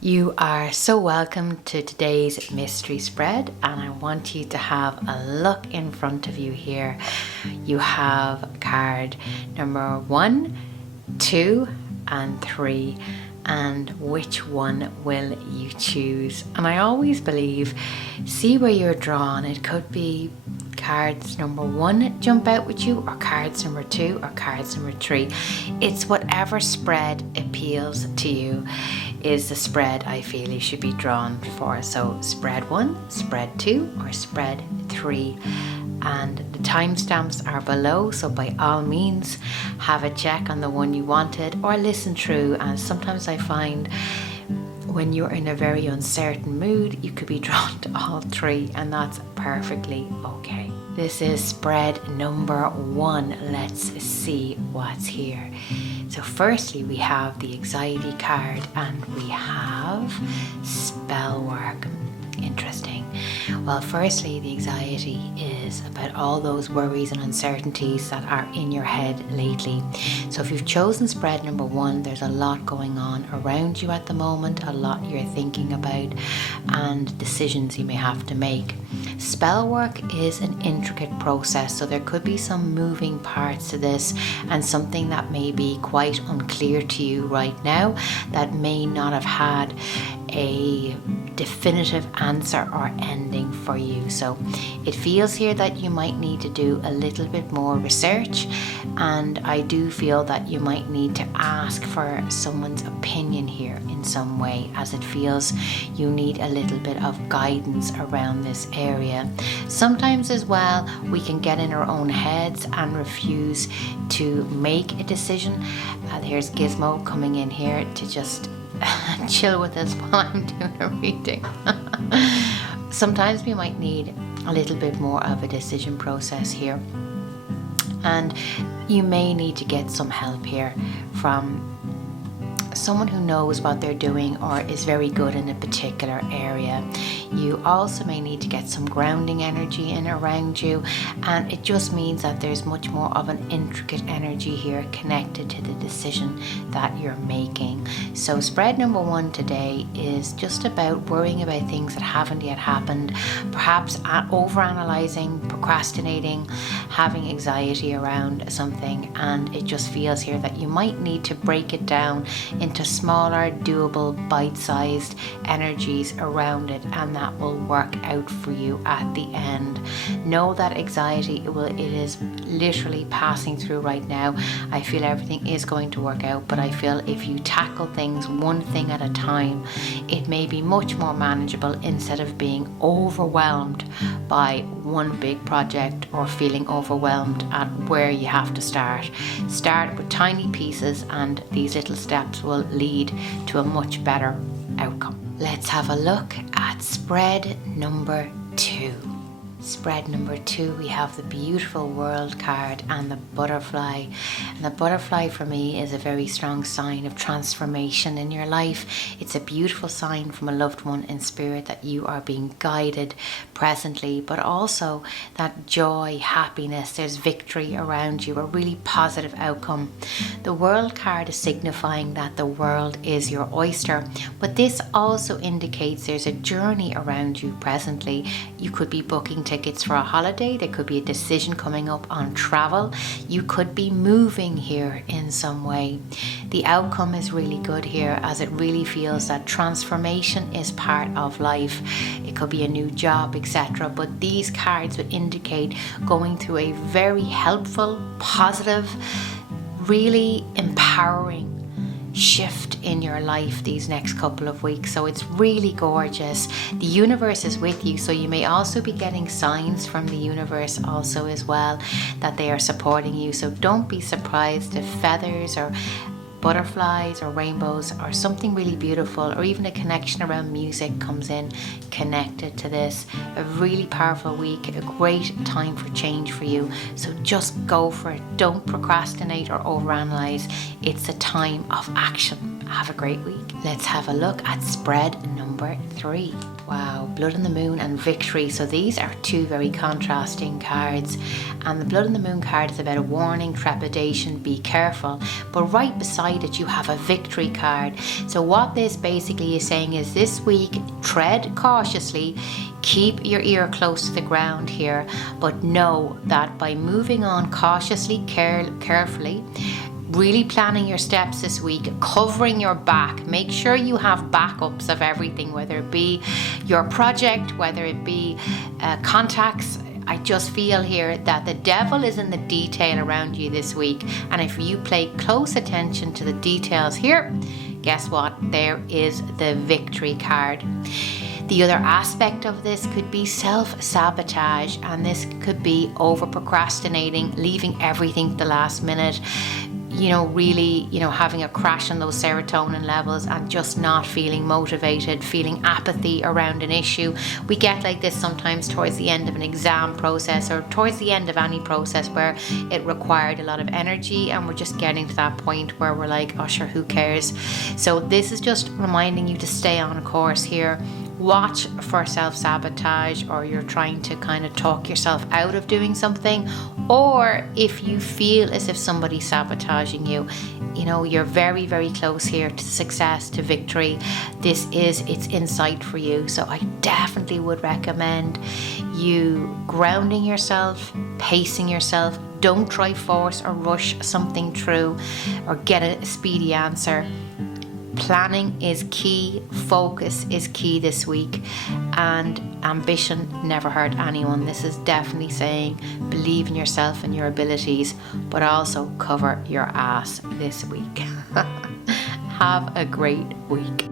You are so welcome to today's mystery spread, and I want you to have a look in front of you here. You have card number 1, 2 and 3, and which one will you choose? And I always believe, see where you're drawn. It could be cards number 1 jump out with you, or cards number 2, or cards number 3. It's whatever spread appeals to you is the spread I feel you should be drawn for. So spread 1, spread 2, or spread 3. And the timestamps are below, so by all means have a check on the one you wanted or listen through. And sometimes I find when you're in a very uncertain mood, you could be drawn to all 3, and that's perfectly okay. This is spread number 1. Let's see what's here. So firstly, we have the anxiety card and we have spell work. Interesting. Well, firstly, the anxiety is about all those worries and uncertainties that are in your head lately. So if you've chosen spread number 1, there's a lot going on around you at the moment, a lot you're thinking about, and decisions you may have to make. Spell work is an intricate process, so there could be some moving parts to this and something that may be quite unclear to you right now that may not have had a definitive answer or ending for you. So it feels here that you might need to do a little bit more research, and I do feel that you might need to ask for someone's opinion here in some way, as it feels you need a little bit of guidance around this area. Sometimes as well, we can get in our own heads and refuse to make a decision. Here's Gizmo coming in here to just chill with us while I'm doing a reading. Sometimes we might need a little bit more of a decision process here, and you may need to get some help here from someone who knows what they're doing or is very good in a particular area. You also may need to get some grounding energy in around you, and it just means that there's much more of an intricate energy here connected to the decision that you're making. So spread number 1 today is just about worrying about things that haven't yet happened, perhaps overanalyzing, procrastinating, having anxiety around something, and it just feels here that you might need to break it down into smaller, doable, bite-sized energies around it, and that will work out for you at the end. Know that anxiety, it is literally passing through right now. I feel everything is going to work out, but I feel if you tackle things one thing at a time, it may be much more manageable instead of being overwhelmed by one big project or feeling overwhelmed at where you have to start. Start with tiny pieces, and these little steps will lead to a much better outcome. Let's have a look at spread number 2. Spread number 2, we have the beautiful world card and the butterfly. And the butterfly for me is a very strong sign of transformation in your life. It's a beautiful sign from a loved one in spirit that you are being guided presently, but also that joy, happiness, there's victory around you, a really positive outcome. The world card is signifying that the world is your oyster, but this also indicates there's a journey around you presently. You could be booking tickets for a holiday, there could be a decision coming up on travel, you could be moving here in some way. The outcome is really good here, as it really feels that transformation is part of life. It could be a new job, etc. But these cards would indicate going through a very helpful, positive, really empowering shift in your life these next couple of weeks. So it's really gorgeous. The universe is with you, so you may also be getting signs from the universe also as well that they are supporting you. So don't be surprised if feathers or butterflies or rainbows or something really beautiful, or even a connection around music comes in connected to this. A really powerful week, a great time for change for you. So just go for it. Don't procrastinate or overanalyze. It's a time of action Have a great week. Let's have a look at spread number 3. Wow, Blood on the Moon and Victory. So these are two very contrasting cards. And the Blood on the Moon card is about a warning, trepidation, be careful. But right beside it, you have a Victory card. So what this basically is saying is this week, tread cautiously, keep your ear close to the ground here, but know that by moving on cautiously, carefully, really planning your steps this week, covering your back, make sure you have backups of everything, whether it be your project, whether it be contacts. I just feel here that the devil is in the detail around you this week, and if you pay close attention to the details here, guess what? There is the Victory card. The other aspect of this could be self-sabotage, and this could be over procrastinating, leaving everything to the last minute, really, having a crash on those serotonin levels and just not feeling motivated, feeling apathy around an issue. We get like this sometimes towards the end of an exam process or towards the end of any process where it required a lot of energy, and we're just getting to that point where we're like, oh sure, who cares? So this is just reminding you to stay on course here. Watch for self-sabotage, or you're trying to kind of talk yourself out of doing something, or if you feel as if somebody's sabotaging you, you're very, very close here to success, to victory. It's insight for you. So I definitely would recommend you grounding yourself, pacing yourself. Don't try force or rush something through or get a speedy answer. Planning is key, focus is key this week, and ambition never hurt anyone. This is definitely saying believe in yourself and your abilities, but also cover your ass this week. Have a great week.